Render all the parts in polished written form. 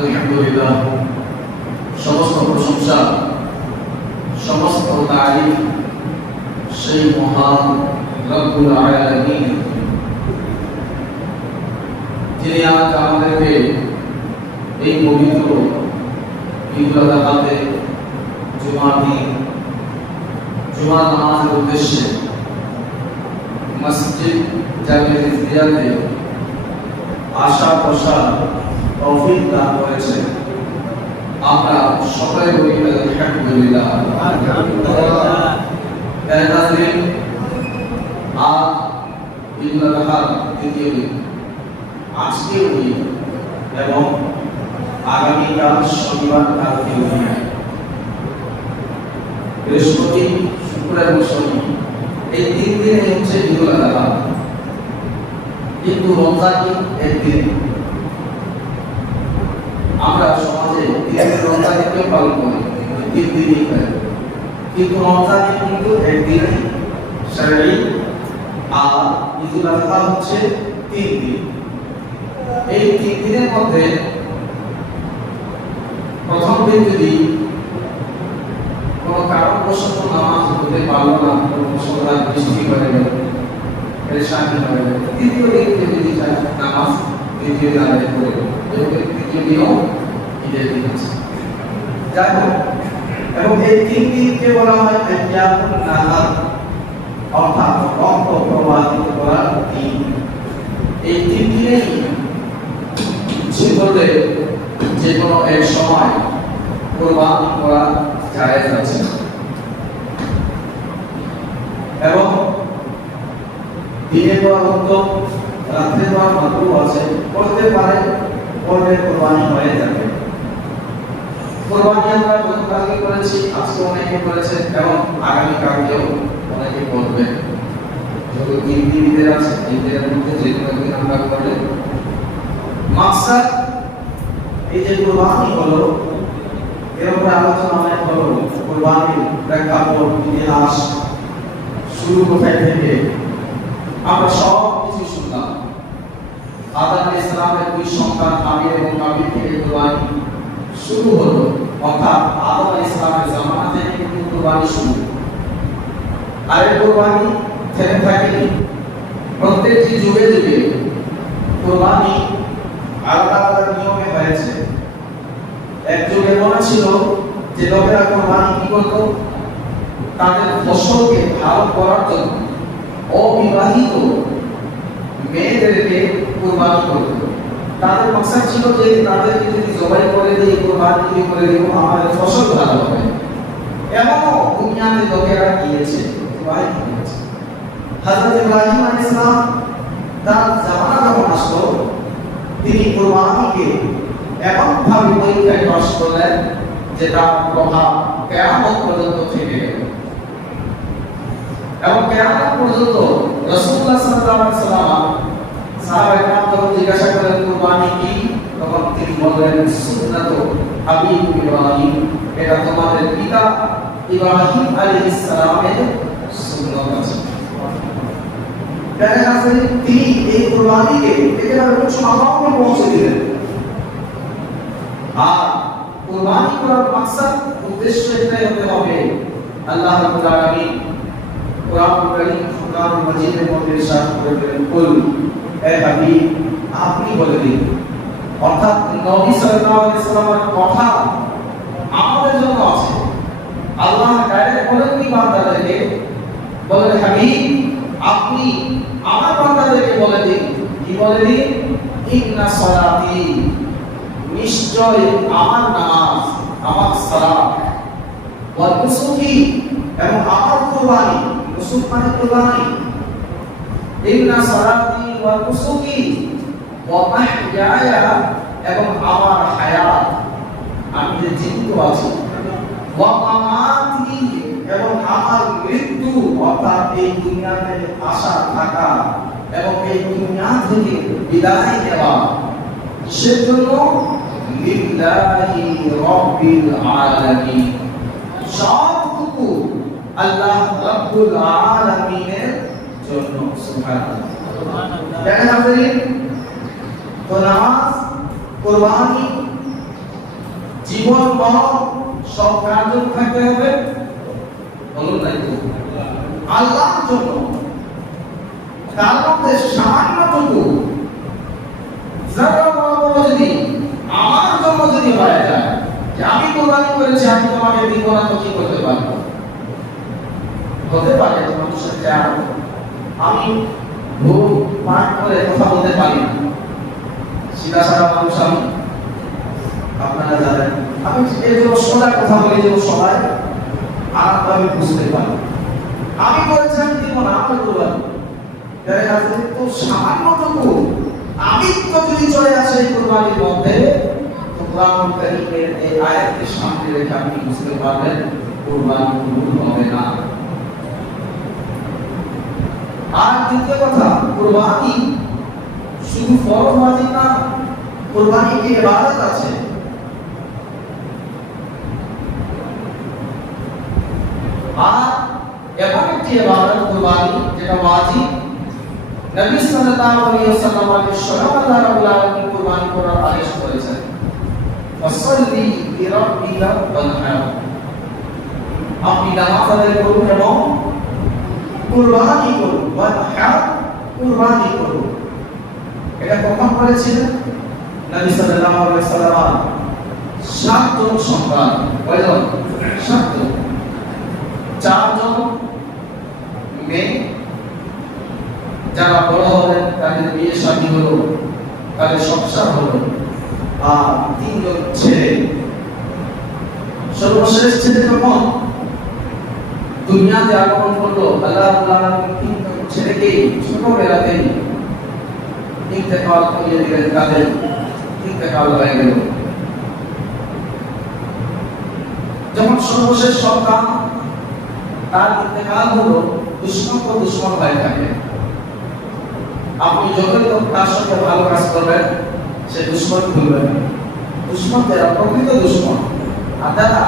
আলহামদুলিল্লাহ, সমস্ত প্রশংসা, সমস্ত তারিফ সেই মহান রব্বুল আলামিন, যিনি আজ আমাদেরকে এই পবিত্র ঈদুল আজহাতে জুমার দিন জুমার নামাজের উদ্দেশ্যে মসজিদ জামে হিজরিয়াতে আশা প্রসার তৌফিক দান করেছে। আমরা সকলে বলি আলহামদুলিল্লাহ। আজ ঈদুল আজহার দ্বিতীয় দিন, আজকেও দিন এবং আগামীকাল শনিবার কালকে দিন, বৃহস্পতি, শুক্র এবং শনি, এই 3 দিনে হচ্ছে ঈদুল আজহা। কিন্তু রমজান একদিন, আমরা সমাজে রমজানকে পালন করি 3 দিনই করে, কিন্তু রমজান কিন্তু একদিন শারঈ, আর ঈদুল আজহা হচ্ছে 3 দিন। এই 3 দিনের মধ্যে প্রথম দিন যদি কোনো কারণবশত নামাজ পড়তে পারলো না, মুসলমান বৃষ্টি হয়ে গেল, পেরেশানি হয়ে গেল, দ্বিতীয় দিন যদি নামাজ দ্বিতীয় দিন আদায় করে, তৃতীয় দিনও ঈদের দিন আছে। যাই হোক, এবং এই 3 দিনকে বলা হয় আইয়ামুন নাহার, অর্থাৎ রক্ত প্রবাহিত করার দিন। এই 3 দিনেই ইচ্ছে করলে যে কোনো এক সময় কুরবানি করা জায়েজ আছে, এবং দিনে করা উত্তম, রাত্রে করা মাকরুহ আছে। করতে পারে, করলে কুরবানি হয়ে যাবে। কুরবানি আমরা গতকালকে করেছি, আজকে অনেকে করেছে এবং আগামী কালকেও অনেকে করবে। যত 3 দিন ঈদের আছে, ঈদের মধ্যে যে কোনো দিন আমরা করলে মাকসাদ এই যে কুরবানি হলো, এর উপর আলোচনা অনেক হলো। কুরবানির প্রেক্ষাপট, ইতিহাস, শুরু কোথায় থেকে আমরা সব কিছু শুনলাম। আদম আলাইহিস সালামের 2 সন্তান হাবিল এবং কাবিল থেকে কুরবানি শুরু হলো, অর্থাৎ আদম আলাইহিস সালামের জামানা থেকে কিন্তু কুরবানি শুরু। আর এই কুরবানি থেমে থাকেনি, প্রত্যেকটি যুগে যুগে কুরবানি আলাদা আলাদা নিয়মে হয়েছে। এক যুগে মনে ছিল যে লোকেরা কুরবানি কি করত, তাদের ফসলকে ভালো করার জন্য অবিবাহিত মেয়েদেরকে কুরবানি করত। তাদের মাকসাদ ছিল যে তাদেরকে যদি জবাই করে দিয়ে কুরবানি করে দেব, আমাদের ফসল ভালো হবে। এমনও দুনিয়াতে লোকেরা গিয়েছে, কুরবানি করেছে। হযরত ইব্রাহিম আলাইহিস সালাম তার জামানা যখন আসলো, তিনি কুরবানিকে এমন ভাবে পরীক্ষায় পাশ করলেন যে তার প্রভাব কিয়ামত পর্যন্ত থেকে গেল। এবং কিয়ামত পর্যন্ত রাসূলুল্লাহ সাল্লাল্লাহু আলাইহি ওয়াসাল্লাম সাহাবায়ে কেরাম যখন জিজ্ঞাসা করলেন কুরবানি কি, তখন তিনি বললেন সুন্নাত হাবিব ইব্রাহিম, এটা তোমাদের পিতা ইব্রাহিম আলাইহিস সালামের সুন্নাত আছে। দেখা গেছে তিনি এই কুরবানিকে একেবারে উচ্চ মাকামে পৌঁছে দিলেন। আর কুরবানি করার মাকসাদ, উদ্দেশ্য এটাই হতে হবে, আল্লাহ রাব্বুল আলামিন কুরআনুল কারীম ফুরকানুল মাজিদের মধ্যে ইরশাদ করেছেন, কুল হে হাবিব আপনি বলে দিন, অর্থাৎ নবী সাল্লাল্লাহু আলাইহি ওয়াসাল্লামের কথা আমাদের জন্য আছে। আল্লাহ ডাইরেক্ট বলেননি বান্দাদেরকে, বলেন হাবিব আপনি আমার বান্দাদেরকে বলে দিন। কি বলে দিন? ইন্না সালাতি, নিশ্চয় আমার নামাজ, আমার সালাত, ওয়া নুসুকি, এবং আমার কুরবানি, নুসুক মানে কুরবানি, ইন্না সালাতি ওয়া নুসুকি ওয়া মাহইয়ায়া, এবং আমার হায়াত, আমি যে জীবিত আছি, ওয়া মামাতি, এবং আমার মৃত্যু, অর্থাৎ এই দুনিয়াতে আসা থাকা এবং এই দুনিয়া থেকে বিদায় নেওয়া, সেজন্য লিল্লাহি রাব্বিল আলামিন, সবটুকু আল্লাহ রাব্বুল আলামিনের জন্য। সুবহানাল্লাহ। দেখেন আপনারা, তো নামাজ, কুরবানি জীবন মরণ সব কার জন্য থাকতে হবে? বলুন না আল্লাহর জন্য। তার মধ্যে সামান্যটুকু যারা বড় যদি আমার জন্য যদি হয়ে যায় যে আমি কোরবানি করেছি, আমি তোমাকে দিব না, তো কি করতে পারবো? হতে পারে মানুষের চায় আমি ভুল পাঠ করে কথা বলতে পারি না, সিধা সাদা মানুষ আমি, আপনারা জানেন। আমি এই যে সোজা কথা বলি যে সবাই আরামভাবে বুঝতে পারে। আমি বলেছি আমি দিব না, আমার কোরবানি দেখা যাচ্ছে তো সামান্যটুকু আমি তো যদি চলে আসে এই কোরবানির মধ্যে, তো কোরআন কারীমের এই আয়াতকে সামনে রেখে আপনি বুঝতে পারবেন কোরবানি কবুল হবে না। আর দ্বিতীয় কথা, কোরবানি শুধু ফরজ ওয়াজিব না, কোরবানি কি ইবাদত আছে। আর এমন একটি ইবাদত কোরবানি যেটা ওয়াজিব। নবী সাল্লাল্লাহু আলাইহি ওয়াসাল্লাম আল্লাহ রাব্বুল আলামিন কোরবানি করার আদেশ করেছেন, ফাসাল্লি লিরাব্বিকা ওয়ানহার। আপনি নামাজ আদায় করুন এবং কুরবানি করুন, ওয়ানহার কুরবানি করুন। এটা কখন বলেছিলেন? নবী সাল্লাল্লাহু আলাইহি ওয়াসাল্লাম 7 জন সন্তান, কয়জন? 7 জন। 4 জন মেয়ে যারা বড় হলেন, তাদের বিয়ে শাদী হলো, তাদের সংসার হলো, আর 3 জন ছেলে। সর্বশেষ ছেলে যখন দুনিয়াতে আগমন করলো, আল্লাহ তাআলা 3 জন ছেলেকে ছোটবেলাতেই ইন্তেকাল করিয়ে দিলেন, তাদের ইন্তেকাল হয়ে গেল। যখন সর্বশেষ সন্তান তার ইন্তেকাল হলো, দুশ্মন তো দুশ্মন হয়ে থাকে। আপনি যতই তার সঙ্গে ভালো কাজ করবেন, সে দুশ্মন ভুলবেন। দুশ্মন যারা প্রকৃত দুশ্মন, আর যারা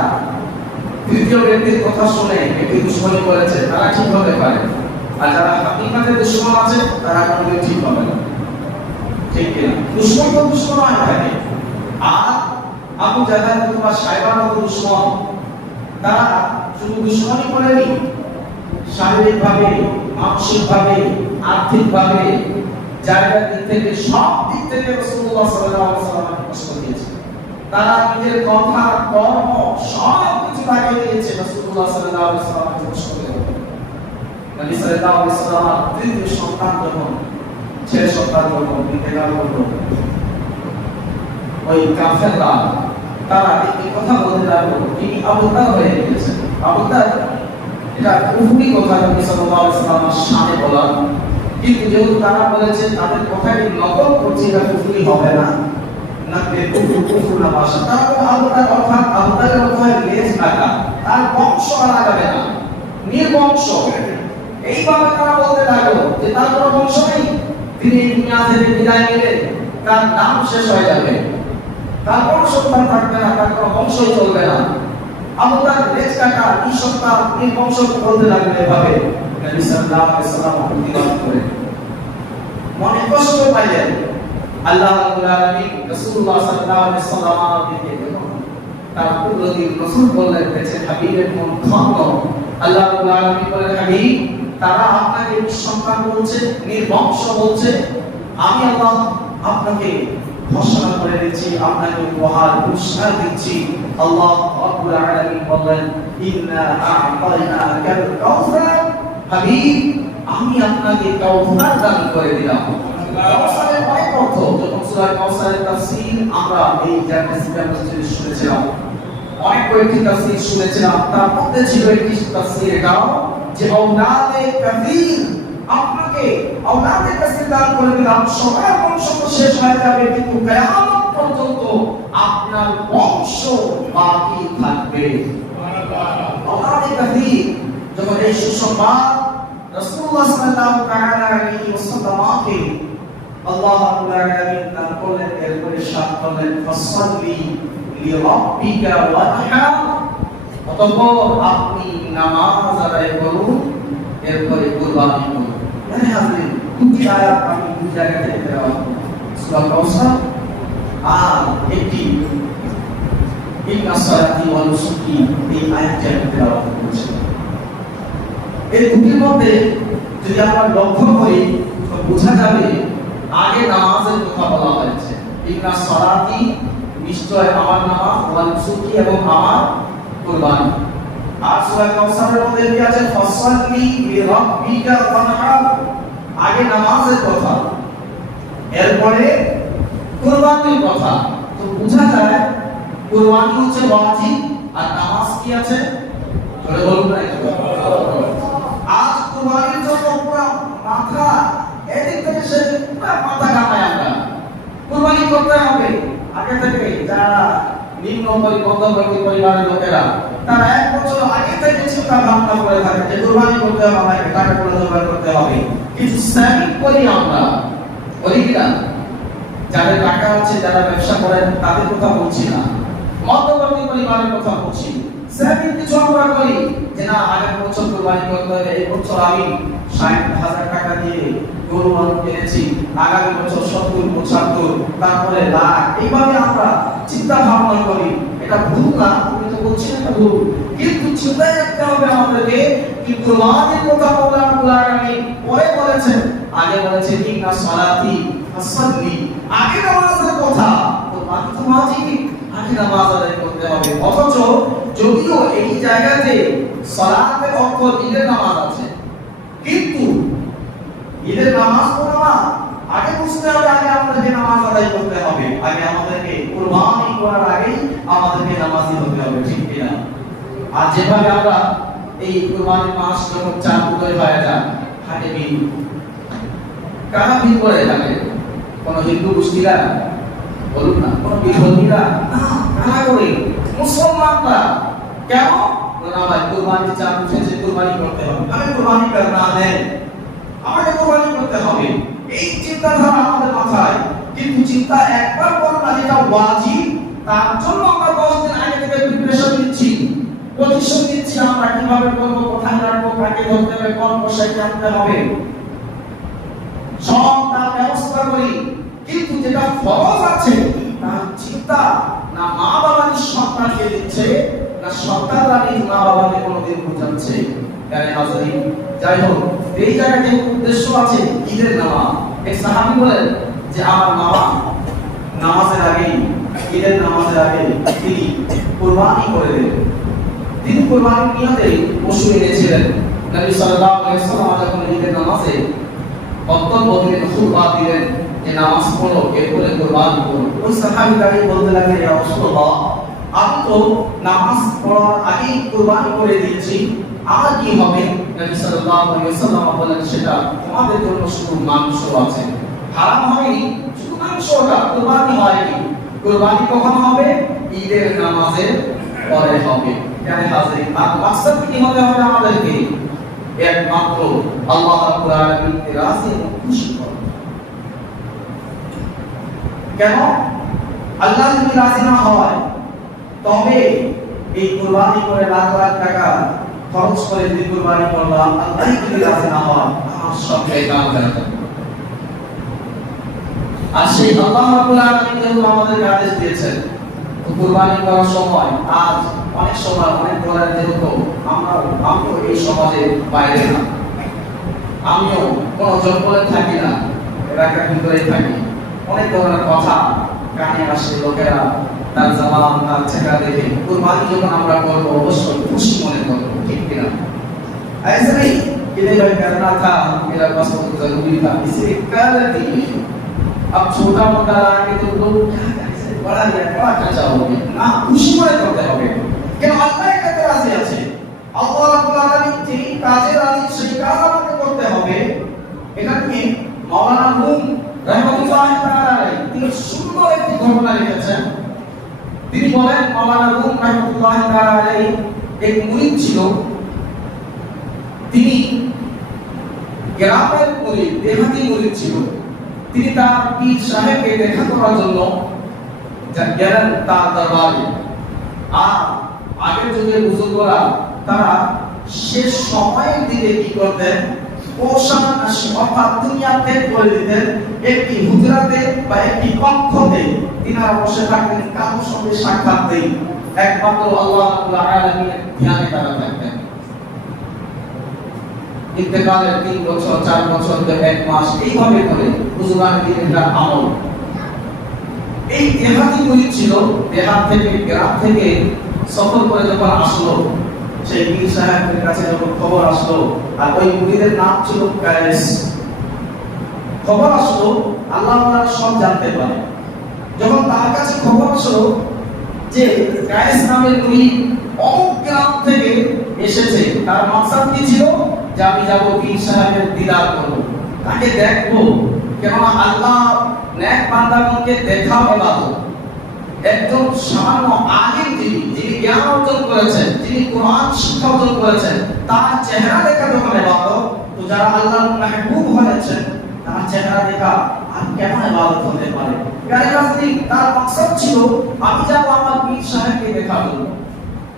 তৃতীয় ব্যক্তির কথা শুনে একটি দুশ্মনী করেছে, তারা ঠিক হতে পারে। আর যারা হাকিকাতে দুশ্মন আছে, তারা কোনোদিন ঠিক হবে না। ঠিক কিনা? দুশ্মন তো দুশ্মন হয় থাকে। আর আবু জাহল অথবা সাইবার মতো দুশ্মন, তারা শুধু দুশ্মনী করেনি, শারীরিকভাবে, মানসিকভাবে, আর্থিকভাবে, জায়গার দিক থেকে, সব দিক থেকে রাসূলুল্লাহ সাল্লাল্লাহু আলাইহি ওয়াসাল্লামকে কষ্ট দিয়েছে। তারা নিজের কথা, কর্ম সব কিছু লাগিয়ে দিয়েছে রাসূলুল্লাহ সাল্লাল্লাহু আলাইহি ওয়াসাল্লামকে কষ্ট দেওয়ার জন্য। নবী সাল্লাল্লাহু আলাইহি ওয়াসাল্লাম তৃতীয় সন্তান যখন, ছেলে সন্তান যখন ইন্তেকাল করলো, ওই কাফেররা তারা এই কথা বলতে লাগলো, তিনি আবু তাহের হয়ে গিয়েছেন। আবু তাহের এটা কুফরি কথা নবী সাল্লাল্লাহু আলাইহি ওয়াসাল্লামের শানে বলা, কিন্তু যেহেতু তারা বলেছে তাদের কথাকে নকল করছে, এটা কুফরি হবে না, না কুফর না ভাষা। তারা আবু তাহের অর্থাৎ আবু তাহের কথায় লেজ কাটা, তার বংশ আর আগাবে না, নির্বংশ। এইভাবে তারা বলতে লাগলো যে তার কোনো বংশ নেই, তিনি এই দুনিয়া থেকে বিদায় নিলে তার নাম শেষ হয়ে যাবে, তার কোনো সন্তান থাকবে না, তার কোনো বংশই চলবে না। আবু তাহের লেজ কাটা, নিঃসন্তান, নির্বংশ বলতে লাগলো। এভাবে নবী সাল্লাল্লাহু আলাইহি ওয়াসাল্লাম প্রতিবাদ করে মনে কষ্ট পাইলেন। আল্লাহ রাব্বুল আলামিন রাসূলুল্লাহ সাল্লাল্লাহু আলাইহি ওয়াসাল্লামকে তার কুদরতি রাসূল বললেন, বেঁচে হাবিবের মন ধন্য। আল্লাহ রাব্বুল আলামিন বলেন, হাবিব, তারা আপনাকে নিঃসন্তান বলছে, নির্বংশ বলছে, আমি আল্লাহ আপনাকে ঘোষণা করে দিচ্ছি, আপনাকে উপহার পুরস্কার দিচ্ছি। আল্লাহ রাব্বুল আলামিন বলেন, ইন্না আ'তাইনাকাল কাউসার, হাবিব, আমি আপনাকে কাউসার দান করে দিলাম। কাউসারের অনেক অর্থ, যখন সূরা কাউসারের তাফসীর আমরা এই জায়গায় শুনেছিলাম, অনেক কয়েকটি তাফসীর শুনেছিলাম, তার মধ্যে ছিল একটি তাফসীর এটাও যে আওলাদে কাসীর, আপনাকে আওলাদে কাসীর দান করে দিলাম। সবার বংশ তো শেষ হয়ে যাবে, কিন্তু কিয়ামত পর্যন্ত আপনার বংশ বাকি থাকবে। আওলাদে কাসীর, যখন এই সুসংবাদ রাসূলুল্লাহ সাল্লাল্লাহু আলাইহি ওয়াসাল্লামকে আল্লাহ রাব্বুল আলামিন দান করলেন, এরপরে সাত করলেন, ফাসাল্লি লিরাব্বিকা ওয়ানহার, অতঃপর আপনি নামাজ আদায় করুন, এরপরে কুরবানি করুন। মানে হাজির দুটি আয়াত আমি দুই জায়গা থেকে তেলাওয়াত করব, সূরা কাউসার আর একটি ইন্না সালাতি ওয়া নুসুকি, এই আয়াতটি আমি তেলাওয়াত করেছি। এই দুটির মধ্যে যদি আমরা লক্ষ্য করি তো বোঝা যাবে আগে নামাজের কথা বলা হয়েছে। ইন্না সালাতি, নিশ্চয় আমার নামাজ, ওয়া নুসুকি, এবং আমার কুরবানি। আর সূরা কাউসারের মধ্যে কি আছে? ফাসাল্লি লিরাব্বিকা ওয়ানহার, আগে নামাজের কথা, এরপরে কুরবানির কথা। তো বোঝা যায় কুরবানি হচ্ছে ওয়াজিব আর নামাজ কি আছে? বলে বলুন না। আজ কুরবানির জন্য পুরো মাথা এদিক থেকে সেদিক মাথা কামাই আমরা। কুরবানি করতে হবে আগে থেকে। যারা নিম্ন মধ্যবিত্ত পরিবারের লোকেরা, তারা এক বছর আগে থেকে চিন্তা ভাবনা করে থাকে যে কুরবানি করতে হবে, আমাকে টাকা করে জোগাড় করতে হবে। কিছু সেভিং করি আমরা, করি কিনা? যাদের টাকা আছে, যারা ব্যবসা করেন, তাদের কথা বলছি না, মধ্যবিত্ত পরিবারের কথা বলছি। সেভিং কিছু আমরা করি যে না, আগের বছর কুরবানি করতে হবে, এই বছর আমি 60,000 টাকা দিয়ে গরু কিনেছি, আগামী বছর 70, 75, তারপরে লাখ, এইভাবে আমরা চিন্তা ভাবনা করি। এটা ভুল না, আমি তো বলছি না ভুল, কিন্তু চিন্তা রাখতে হবে আমাদেরকে। কিন্তু কুরবানির কথা বলে আল্লাহ আমি পরে বলেছেন, আগে বলেছে ইন্না সালাতি ফাসাল্লি, আগে নামাজের কথা। কুরবানি তো ওয়াজিব, আগে নামাজ আদায় করতে হবে। অথচ যদিও এই জায়গাতে সালাতের অর্থ ঈদের নামাজ আছে, কিন্তু ঈদের নামাজ পড়া আগে বুঝতে হবে, আগে আমাদেরকে নামাজ আদায় করতে হবে, আগে আমাদেরকে কুরবানি করার আগে আমাদেরকে নামাজি হতে হবে, ঠিক কিনা? আর যেভাবে আমরা এই কুরবানির মাস যখন চাঁদ উদয় হয়ে যায়, হাটে ভিড়, কারা ভিড় করে থাকে? কোন হিন্দু গোষ্ঠীরা? বলুন না। কোন বিধর্মীরা? কারা করে? মুসলমানরা। কেন? না ভাই, কুরবানির চাঁদ উঠেছে, কুরবানি করতে হবে, আমি কুরবানি করনা है, আমাকে কুরবানি করতে হবে, এই চিন্তাধারা আমাদের মাথায়। কিন্তু চিন্তা একবার করনা যেটা ওয়াজিব, তার জন্য আমরা 10 দিন আগে থেকে প্রিপারেশন নিচ্ছি, প্রতিশোধ নিচ্ছি, আমরা কিভাবে করব, কোথায় রাখবো, কাকে ধরতে হবে, কোন পোশাকে আনতে হবে, সব তার ব্যবস্থা করি। কিন্তু যেটা ফরজ আছে তার চিন্তা না মা বাবা নিজ সন্তানকে দিচ্ছে, না সন্তানরা নিজ মা বাবাকে কোনোদিন বোঝাচ্ছে। মানে হাজারি, যাই হোক, এই জায়গায় যে উদ্দেশ্য আছে ঈদের নামাজ। এক সাহাবী বলেন যে আমার মামা নামাজের আগে, ঈদের নামাজের আগে তিনি কুরবানি করে দিলেন। তিনি কুরবানির নিয়তে পশু এনেছিলেন। নবী সাল্লাল্লাহু আলাইহি ওয়াসাল্লাম যখন ঈদের নামাজে বক্তব্য দিলেন, খুতবা দিলেন যে নামাজ পড়ো, এরপরে কুরবানি করো। ওই সাহাবী দাঁড়িয়ে বলতে লাগলেন, ইয়া রাসূলুল্লাহ, আমি তো নামাজ পড়ার আগেই কুরবানি করে দিয়েছি, আমার কি হবে? নবী সাল্লাল্লাহু আলাইহি ওয়াসাল্লাম বলেন, সেটা তোমাদের জন্য শুধু মাংস আছে, হারাম হয়নি, শুধু মাংসটা, কুরবানি হয়নি। কুরবানি কখন হবে? ঈদের নামাজের পরে হবে। মানে হাজির, আর মাকসাদ কি হতে হবে আমাদেরকে? একমাত্র আল্লাহ রাব্বুল আলামিনকে রাজি ও খুশি করা। কেন? আল্লাহ যদি রাজি না হয়, তবে এই কুরবানি করে লাখ লাখ টাকা খরচ করে যদি কুরবানি করলাম, আল্লাহ যদি রাজি না হয়, আমার সব বেকার হয়ে যাবে। আর সেই আল্লাহ রাব্বুল আলামিন যেহেতু আমাদেরকে আদেশ দিয়েছেন, কুরবানি করার সময় আজ অনেক সময় অনেক ধরনের, যেহেতু আমিও এই সমাজে বাইরে না, আমিও কোনো জঙ্গলে থাকি না, এলাকার ভিতরে থাকি, অনেক ধরনের কথা কানে আসে। লোকেরা তার জামা, তার চেহারা দেখে কুরবানি যখন আমরা করবো অবশ্যই খুশি মনে করবো, ঠিক কিনা? ऐसे नहीं कि नहीं भाई करना था, मेरा पास बहुत जरूरी था, इसे कर दिए। अब छोटा मोटा आके तो लोग क्या कैसे बड़ा या बड़ा खर्चा हो गया ना, खुशी মনে করতে হবে। কেন? আল্লাহ এটাতে রাজি আছে। আল্লাহ রাব্বুল আলামিন যেই কাজে রাজি, সেই কাজ আমাকে করতে হবে। এটা নিয়ে মাওলানা রুম রাহমাতুল্লাহি তাআলা আলাইহি তিনি সুন্দর একটি ঘটনা লিখেছেন। তিনি বলেন, মাওলানা রুম রাহমাতুল্লাহি তাআলা আলাইহি এক মুরিদ ছিল। তিনি গ্রামের মুরিদ, দেহাতি মুরিদ ছিল। তিনি তার পীর সাহেবকে দেখা করার জন্য গেলেন তার দরবারে। আর আগের যুগের বুজুর্গরা তারা শেষ সময়ের দিকে কি করতেন? পোশাক অর্থাৎ দুনিয়া ত্যাগ করে দিতেন, একটি হুজরাতে বা একটি কক্ষতে তিনারা বসে থাকতেন, কারোর সঙ্গে সাক্ষাৎ নেই। একমাত্র আল্লাহ রাব্বুল আলামিনের ধ্যানে তারা থাকতেন। ইন্তেকালের 3 বছর 4 বছর 1 মাস এইভাবে করে হুজুরান দিনের আমল। এই দেহাতি মুরিদ ছিল, দেহাত থেকে গ্রাম থেকে সফর করে যখন আসলো সেই পীর সাহেবের কাছে যখন খবর আসলো, আর ওই মুরিদের নাম ছিল কায়েস। খবর আসলো, আল্লাহ তাআলা সব জানতে পারে। যখন তার কাছে খবর আসলো যে কায়েস নামের মুরিদ অমুক গ্রাম থেকে এসেছে, তার মাকসাদ কি ছিল? যে আমি যাব পীর সাহেবের দিদার করব, তাকে দেখবো। কেননা আল্লাহ নেক বান্দাগণকে দেখাও ইবাদত। একজন সামান্য আলিম যিনি জ্ঞান অর্জন করেছেন, যিনি কোরআন শিক্ষা অর্জন করেছেন, তার চেহারা দেখা যখন ইবাদত, তো যারা আল্লাহর মাহবুব হয়েছেন তার চেহারা দেখা আর কেমন ইবাদত হতে পারে? তার মাকসাদ ছিল আমি যাব আমার পীর সাহেবকে দেখা করব।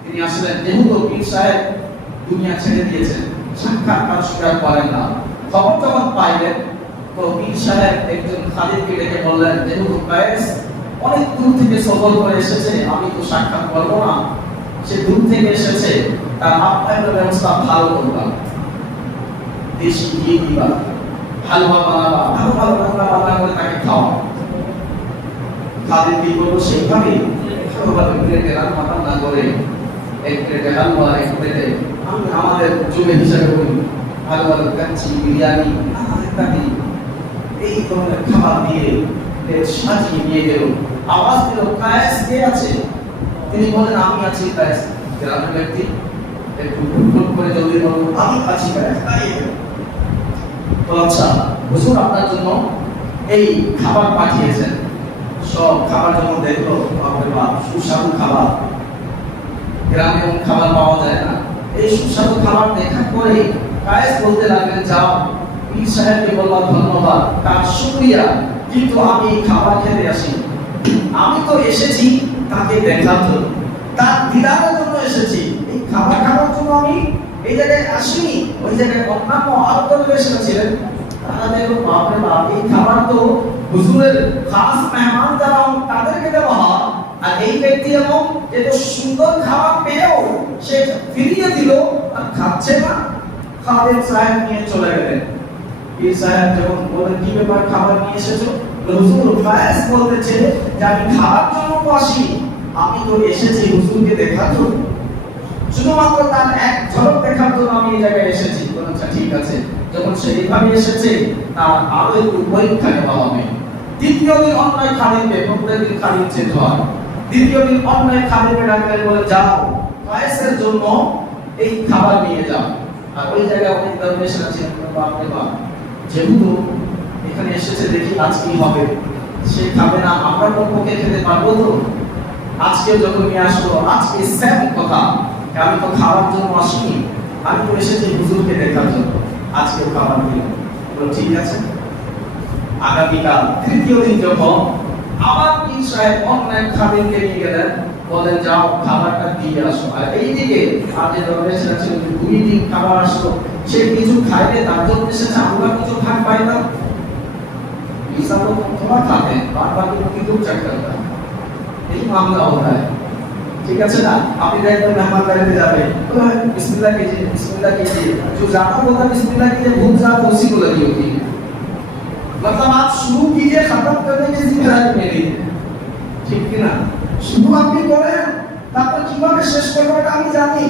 তিনি আসলেন, যেহেতু পীর সাহেব দুনিয়া ছেড়ে দিয়েছেন, সাক্ষাৎকার সুযোগ পারেন না। খবর যখন পাইলেন তো পীর সাহেব একজন খালিদকে ডেকে বললেন, যেহেতু কায়েস অনেক দূর থেকে সফর করে এসেছে, আমি তো সাক্ষাৎ করবো না, সে দূর থেকে এসেছে, তার আপ্যায়নের ব্যবস্থা ভালো করবা, দেশি ঘি দিবা, হালুয়া বানাবা, ভালো ভালো রান্না বান্না করে তাকে খাওয়া। খালিদ কি করবো? সেইভাবে ভালোভাবে প্লেটে রান্না বান্না করে এক প্লেটে হালুয়া, এক প্লেটে আমি আমাদের যুগে হিসাবে বলি ভালো ভালো কাচ্চি, বিরিয়ানি ইত্যাদি এই ধরনের খাবার দিয়ে সাজিয়ে নিয়ে গেল। আওয়াজ দিল, কায়েস কে আছে? তিনি বলেন, আমি আছি কায়েস। গ্রামের ব্যক্তি একটু ফুটফুট করে জলদি বলল, আমি আছি কায়েস। তো আচ্ছা হুজুর আপনার জন্য এই খাবার পাঠিয়েছেন। সব খাবার যখন দেখলো, বাপরে বাপ, সুস্বাদু খাবার, গ্রামে এমন খাবার পাওয়া যায় না। এই সুস্বাদু খাবার দেখার পরে কায়েস বলতে লাগলেন, যাও পীর সাহেবকে বললাম ধন্যবাদ, তার শুকরিয়া, কিন্তু আমি খাবার খেতে আসি, আমি তো এসেছি তাকে দেখার জন্য, তার দিদারের জন্য এসেছি। এই খাবার খাওয়ার জন্য আমি এই জায়গায় আসিনি। ওই জায়গায় অন্যান্য আরো লোক এসেছিলেন, তারা দেখো বাপরে বাপ, এই খাবার তো হুজুরের খাস মেহমান যারা তাদেরকে দেওয়া হয়, আর এই ব্যক্তি এমন এত সুন্দর খাবার পেয়েও সে ফিরিয়ে দিল আর খাচ্ছে না। খাদেম সাহেব নিয়ে চলে গেলেন। পীর সাহেব যখন বলেন, কি ব্যাপার, খাবার নিয়ে এসেছো? হুজুর কায়েস বলতেছে যে আমি খাবার জন্য আসি, আমি তো এসেছি হুজুরকে দেখার জন্য, শুধুমাত্র তার এক ঝলক দেখার জন্য আমি এই জায়গায় এসেছি। আচ্ছা ঠিক আছে, যখন সে এইভাবে এসেছে তার আরো একটু পরীক্ষা নেওয়া হবে। দ্বিতীয় দিন অন্যায় খালিদকে, প্রত্যেক দিন খালিদ চেঞ্জ হয়। দ্বিতীয় দিন অন্যায় খালিদকে ডাকলেন, বলে যাও কায়েসের জন্য এই খাবার নিয়ে যাও। আর ওই জায়গায় অনেক দরবেশ আছেন, বাপরে বাপ, যেহেতু এখানে এসেছে দেখি আজ কি হবে, সে খাবে না, আমরা পক্ষে খেতে পারবো তো? আজকে যখন নিয়ে আসলো, আজকে সেম কথা, আমি তো খাওয়ার জন্য আসিনি, আমি তো এসেছি হুজুরকে দেখার জন্য, আজকে খাবার দিল। ঠিক আছে। আগামীকাল তৃতীয় দিন যখন আবার পীর সাহেব অন্যায় খাদিমকে নিয়ে গেলেন, বলেন যাও খাবারটা দিয়ে আসো। আর এইদিকে আগে দরবেশ আছে, 2 দিন খাবার আসলো, সে কিছু খাইলে তার জন্য এসেছে, আমরা কিছু ভাগ পাই না। হিসাব তো তোমার খাবে, বারবার কিন্তু চাকরি না, এই মামলা হয়। ঠিক আছে না? আপনি দেখবেন মেহমানদারিতে যাবে, বিসমিল্লাহ कीजिए, बिस्मिल्लाह कीजिए, जो ज्यादा बोलता है बिस्मिल्लाह कीजिए, भूख ज्यादा उसी को लगी होती है। मतलब आप शुरू कीजिए, खत्म करने की जिम्मेदारी मेरी, ঠিক কি না? শুধু আপনি করেন, তারপর কিভাবে শেষ করবেন এটা আমি জানি,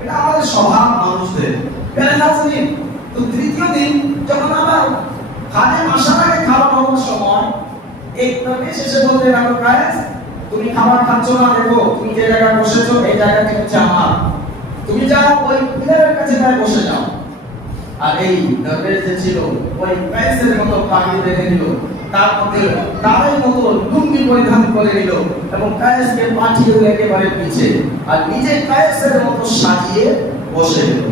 এটা আমাদের স্বভাব মানুষদের। বেলাজাসিন তো তৃতীয় দিন যখন আবার খাদেম আসার আগে খাওয়া হওয়ার সময় এক দরবেশ এসে বলতে লাগলো, কায়েস তুমি খাবার খাচ্ছ না, দেখো তুমি যে জায়গায় বসেছো এই জায়গাটি হচ্ছে আমার, তুমি যাও ওই পিলারের কাছে গিয়ে বসে যাও। আর এই দরবেশ যে ছিল ওই কায়েসের মতো পাগড়ি বেঁধে নিল, তার মধ্যে তারই মতো লুঙ্গি পরিধান করে নিল এবং কায়েসকে পাঠিয়ে দিল একেবারে পিছে, আর নিজে কায়েসের মতো সাজিয়ে বসে গেল।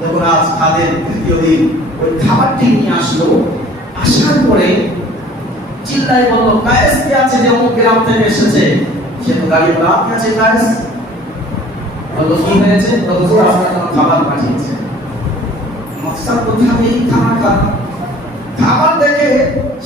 যখন আজ খাদেম তৃতীয় দিন ওই খাবারটি নিয়ে আসলো, আসার পরে চিল্লাই বলল, কায়েস কে আছে যে অমুক গ্রাম থেকে এসেছে? সে তো দাঁড়িয়ে বলল, আপনি আছে কায়েস? বলল কি হয়েছে? হুজুর আপনার জন্য খাবার পাঠিয়েছে। মকসদ তো থাকে এই খাবার খাওয়া, খাবার দেখে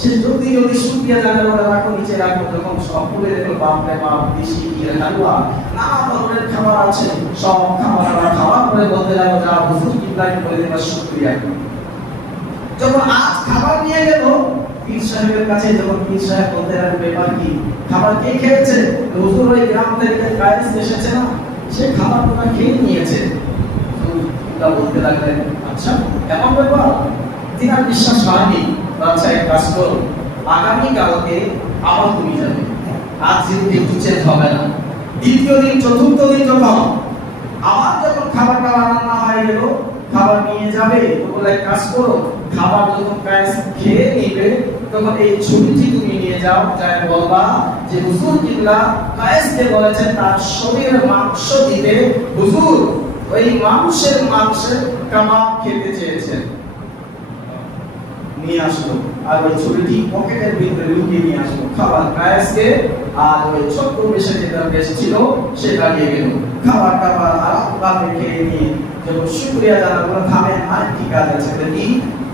সে যদি শুকিয়ে যাবে বলে রাখো, নিচে রাখো, যখন সব খুলে দেখলো বাপরে বাপ, দেশি হালুয়া, নানা ধরনের খাবার আছে, সব খাবার খাওয়ার পরে বলতে লাগলো, যা হুজুর কিবলাকে বলে দেবা শুকরিয়া। যখন আজ খাবার নিয়ে গেল পীর সাহেবের কাছে, যখন পীর সাহেব বলতে লাগলো, ব্যাপার কি, খাবার কে খেয়েছে? হুজুর ওই গ্রাম থেকে কায়েস এসেছে না, সে খাবার তোমরা খেয়ে নিয়েছে। হুজুর বলতে লাগলেন, আচ্ছা এমন ব্যাপার? তিনার বিশ্বাস হয়নি। আচ্ছা এক কাজ করো, আগামী কালকে আবার তুমি যাবে, আজ যেহেতু একটু চেঞ্জ হবে না। দ্বিতীয় দিন, চতুর্থ দিন যখন আবার যখন খাবারটা রান্না হয়ে গেল, খাবার নিয়ে যাবে, তো বলে কাজ করো, খাবার যখন কায়েস খেয়ে নিবে তখন এই ছুরিটি তুমি নিয়ে যাও, যাই বলবা যে হুজুর কিবলা কায়েসকে বলেছেন তার শরীরের মাংস দিতে, হুজুর ওই মাংসের কাবাব খেতে চেয়েছেন। নিয়ে আসলো, আর ওই ছুরিটি পকেটের ভিতরে লুকিয়ে নিয়ে আসলো খাবার কায়েসকে, আর ওই ছোট্ট বেশে যেটা বেশ ছিল সেটা নিয়ে গেল। খাবার টাবার আরামভাবে খেয়ে নিয়ে যখন শুকরিয়া জানালো, থামেন আর কি কাজ আছে দেখি,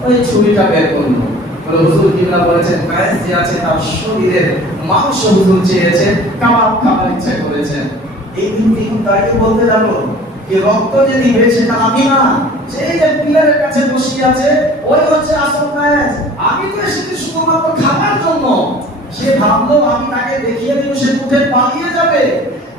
ওই ছুরিটা বের করলো। বলে হুজুর কিবলা বলেছেন কায়েস যে আছে তার শরীরের মাংস হুজুর চেয়েছেন, কাবাব খাবার ইচ্ছা করেছেন। এই দিন তিনি দাঁড়িয়ে বলতে লাগলো যে রক্ত যে দিবে সেটা আমি না, সেই যে পিলারের কাছে বসে আছে ওই হচ্ছে আসল কায়েস, আমি তো এসেছি শুধুমাত্র খাবার জন্য। সে ভাবলো আমি তাকে দেখিয়ে দিব, সে উঠে পালিয়ে যাবে,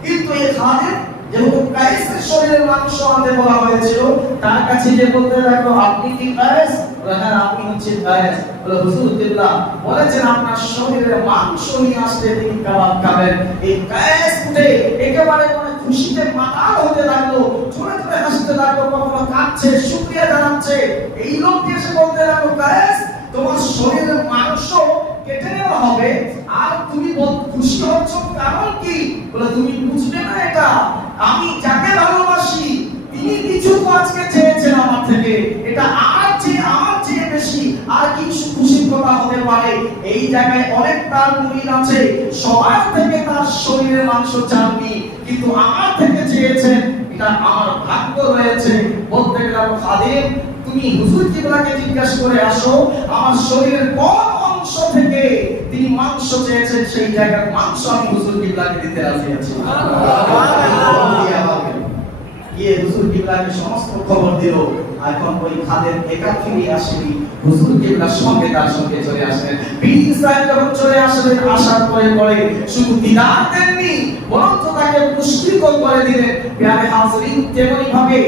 কিন্তু এই খাদেম যেহেতু কায়েসের শরীরের মাংস আনতে বলা হয়েছিল, তার কাছে যে বলতে লাগলো, আপনি কি কায়েস? হ্যাঁ আমি হচ্ছে কায়েস। বলে হুজুর কিবলা বলেছেন আপনার শরীরের মাংস নিয়ে আসলে তিনি কাবাব খাবেন। এই কায়েস উঠে একেবারে খুশিতে মাতাল হতে লাগলো, জোরে জোরে হাসতে লাগলো, কখনো কাঁদছে, শুকরিয়া জানাচ্ছে। এই লোকটি এসে বলতে লাগলো, কায়েস তোমার শরীরের মাংস কেটে নেওয়া হবে আর তুমি খুশি হচ্ছ, কারণ কি? বলে তুমি বুঝবে না এটা, আমি যাকে ভালোবাসি তিনি কিছু আজকে চেয়েছেন আমার থেকে, এটা আমার চেয়ে বেশি আর কি খুশির কথা হতে পারে? এই জায়গায় অনেক তার মুরিদ আছে, সবার থেকে তার শরীরের মাংস চাননি, কিন্তু আমার থেকে চেয়েছেন, এটা আমার ভাগ্য রয়েছে। বলতে গেলাম, খাদেম তুমি হুজুর কিবলাকে জিজ্ঞাসা করে আসো আমার শরীরের কোন অংশ থেকে তিনি মাংস চেয়েছেন, সেই জায়গার মাংস আমি হুজুর কিবলাকে দিতে রাজি আছি। গিয়ে হুজুর কিবলাকে সমস্ত খবর দিল। এখন ওই খাদেম একা ফিরে আসেনি, হুজুর কিবলার সঙ্গে তার সঙ্গে চলে আসলেন। পীর সাহেব যখন চলে আসলেন, আসার পরে শুধু দিদার দেননি, বরং তাকে পুষ্টিকর করে দিলেন। প্রিয় হাজরিন, যেমনি ভাবে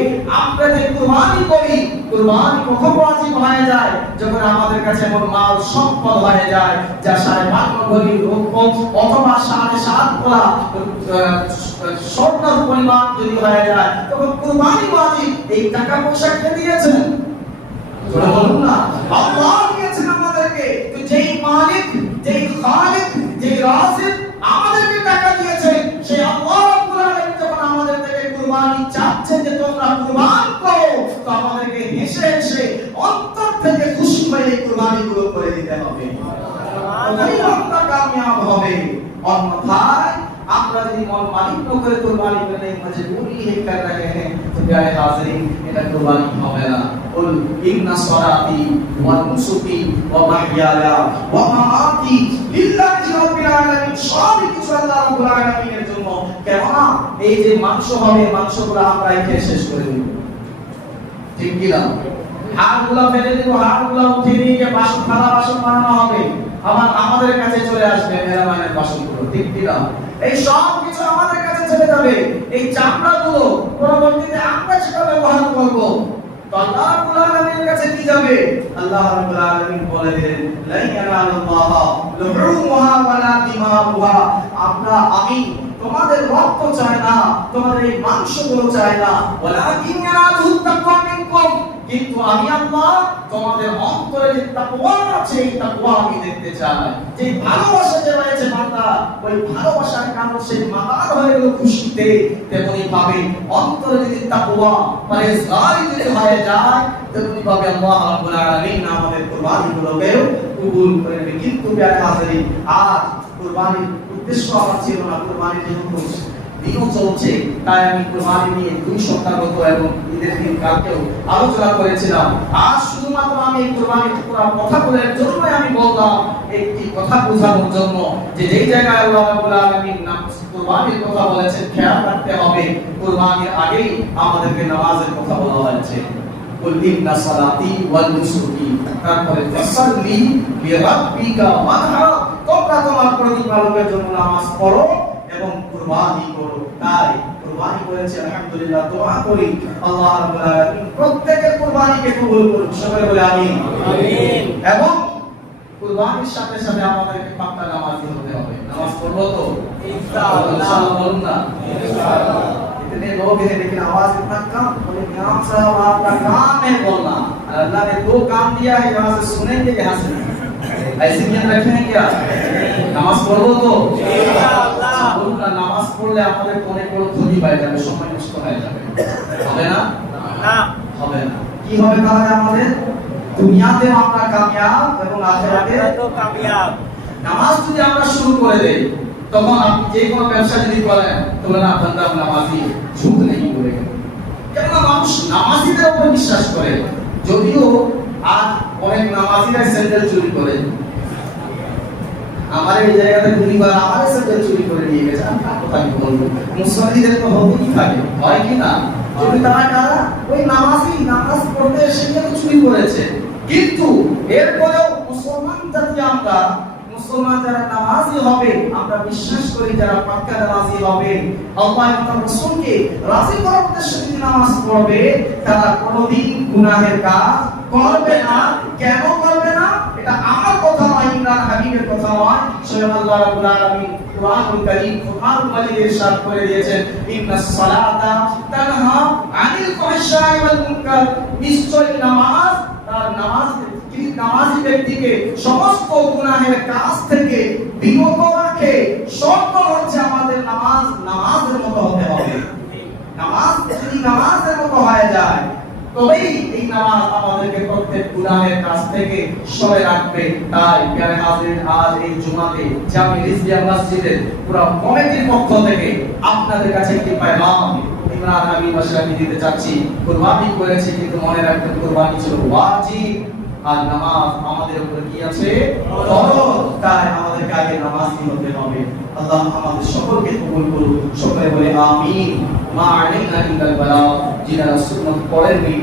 আমরা যে কুরবানি করি, কুরবানি কখন ওয়াজিব হয়ে যায়? যখন আমাদের কাছে এমন মাল সম্পদ হয়ে যায় যা 5.5 ভরি রৌপ্য অথবা 7.5 তোলা স্বর্ণের পরিমাণ যদি হয়ে যায়, তখন কুরবানি ওয়াজিব। এই টাকা পয়সা কে দিয়েছেন? জোরে বলুন না, আল্লাহ দিয়েছেন আমাদেরকে। তো যেই মালিক, যেই খালিক, যেই রাজিক আমাদেরকে টাকা দিয়েছেন, সেই আল্লাহ রাব্বুল আলামিন যখন আমাদের থেকে কুরবানি চাচ্ছেন যে তোমরা কুরবান করো, তো আমাদেরকে হেসে হেসে অন্তর থেকে খুশি হয়ে এই কুরবানিগুলো করে দিতে হবে, তাহলেই আমরা কামিয়াব হবে। অন্যথায় আমরা যদি মন মালিন্য করে কুরবানি করলে মজবুরি হে কর রহে হ্যাঁ, তো প্যারে হাজিরিন, এটা কুরবানি হবে না। কুল ইন্না সলাতি ওয়া নুসুকি ওয়া মাহইয়ায়া ওয়া মামাতি লিল্লাহি রাব্বিল আলামিন, সব কিছু আল্লাহ রাব্বুল আলামিনের জন্য। কেননা এই যে মাংস হবে, মাংসগুলো আমরা খেয়ে শেষ করে দেব, ঠিক কি না? হাড়গুলো ফেলে দেব, হাড়গুলো উঠিয়ে নিয়ে বাসন, থালা বাসন বানানো হবে, আবার আমাদের কাছে চলে আসবে মেহমানের বাসনগুলো, ঠিক কি না? এই সব কিছু আমাদের কাছে চলে যাবে। এই চামড়াগুলো পরবর্তীতে আমরা সেটা ব্যবহার করব, তো আল্লাহ রাব্বুল আলামিনের কাছে কি যাবে? আল্লাহ রাব্বুল আলামিন বলে দিলেন, লা ইয়ানালুল্লাহ লুহুমুহা ওয়ালা দিমাউহা, আমি তোমাদের রক্ত চাই না, তোমাদের এই মাংসগুলো চাই না, ওয়ালাকিন ইয়ানালুহু তাকওয়া মিনকুম, কিন্তু আমি আল্লাহ তোমাদের অন্তরে যে তাকওয়া আছে, এই তাকওয়া আমি দেখতে চাই। যে ভালোবাসা যে রয়েছে বান্দা, ওই ভালোবাসার কারণে সে মাতাল হয়ে গেল খুশিতে, তেমনি ভাবে অন্তরে যদি তাকওয়া পরহেজগারি যদি হয়ে যায়, তেমনি ভাবে আল্লাহ রাব্বুল আলামিন আমাদের কুরবানিগুলোকে কবুল করে নেবে। কিন্তু প্রিয় হাজিরিন, আজ কুরবানির উদ্দেশ্য আমার ছিল না, কুরবানি যেহেতু দিনও চলছে, তাই আমি কুরবানি নিয়ে 2 সপ্তাহ গত এবং ঈদের দিন কালকেও আলোচনা করেছিলাম। আজ শুধুমাত্র আমি এই কুরবানির পুরো কথাগুলোর জন্যই আমি বললাম, একটি কথা বোঝানোর জন্য যে যেই জায়গায় আল্লাহ রাব্বুল আলামিন কুরবানির কথা বলেছেন, খেয়াল রাখতে হবে কুরবানির আগেই আমাদেরকে নামাজের কথা বলা হয়েছে। কুল ইন্না সালাতি ওয়াল নুসুকি, তারপরে ফাসাল্লি লিরাব্বিকা ওয়ানহার, তোমরা তোমার প্রতিপালকের জন্য নামাজ পড়ো এবং কুরবানি করো। তাই কুরবানি করেছে, আলহামদুলিল্লাহ। দোয়া করি আল্লাহ রাব্বুল আলামিন প্রত্যেকের কুরবানিকে কবুল করুন, সকলে বলে আমিন আমিন। এবং কুরবানির সাথে সাথে আমাদেরকে পাক্কা নামাজি হতে হবে। নামাজ পড়বো তো ইনশাআল্লাহ, বলুন না ইনশাআল্লাহ। इतने लोग हैं लेकिन आवाज इतना कम, बोले इमाम साहब आपका काम है बोलना, अल्लाह ने 2 काम दिया है, यहाँ से सुनेंगे, यहाँ से ऐसे नियत रखे हैं क्या? নামাজ পড়বো তো ইনশাআল্লাহ, বলুন না। নামাজ পড়লে আমাদের অনেক বড় ক্ষতি হয়ে যাবে, সময় নষ্ট হয়ে যাবে, হবে না? না হবে না। কি হবে তাহলে? আমাদের দুনিয়াতে আমরা কামিয়াব এবং আখিরাতেও কামিয়াব। নামাজ যদি আমরা শুরু করে দেই, তখন আপনি যে কোনো ব্যবসা যদি করেন, তখন আপনার নামাজি ঝুঁক নেই বলে, কেননা মানুষ নামাজিদের উপর বিশ্বাস করে। যদিও আজ অনেক নামাজিরা স্যান্ডেল চুরি করে, আমার এই জায়গাতে দুইবার আমার স্যান্ডেল চুরি করে নিয়ে গেছে। আমি কার কথা বলবো? মুসল্লিদের তো হবেই থাকে, হয় কি না? যদি তারা কারা ওই নামাজি নামাজ পড়তে এসে গিয়ে চুরি করেছে, কিন্তু এরপরেও মুসলমান জাতি আমরা, মুসলমান যারা নামাজি হবে, আমরা বিশ্বাস করি যারা পাক্কা নামাজি হবে, আল্লাহ এবং তার রাসূলকে রাজি করার উদ্দেশ্যে যদি নামাজ পড়বে, তারা কোনোদিন গুনাহের কাজ করবে না। কেন করবে না? এটা আমার কথা নয়, ইমরান হাবিবের কথা নয়, স্বয়ং আল্লাহ রাব্বুল আলামিন কুরআনুল কারীম কুরআনুল মাজিদে ইরশাদ করে দিয়েছেন, ইন্নাস সালাতা তানহা আনিল ফাহশাই ওয়াল মুনকার, নিশ্চয় নামাজ তার নামাজি ব্যক্তিকে সমস্ত গুনাহের কাজ থেকে বিরত রাখে। শর্ত হচ্ছে আমাদের নামাজ নামাজের মতো হতে হবে। নামাজ যদি নামাজের মতো হয়ে যায়, তবেই এই নামাজ আমাদেরকে প্রত্যেক গুনাহের কাজ থেকে সরে রাখবে। তাই প্রিয় হাজিরিন, আজ এই জুমাতে জামি রিজভিয়া মসজিদের পুরো কমিটির পক্ষ থেকে আপনাদের কাছে একটি পয়গাম ইমরান হাবিব মাশরাফি দিতে চাচ্ছি। কুরবানি করেছি, কিন্তু মনে রাখবেন কুরবানি ছিল ওয়াজিব, আর নামাজ আমাদের উপর কি আছে? ফরজ। তাই আমাদেরকে আগে নামাজি হতে হবে। আল্লাহ আমাদের সকলকে কবুল করুন, সকলে বলে আমিন। মা আলাইনা ইল্লাল বালাগ। যিনারা সুন্নাত পড়েননি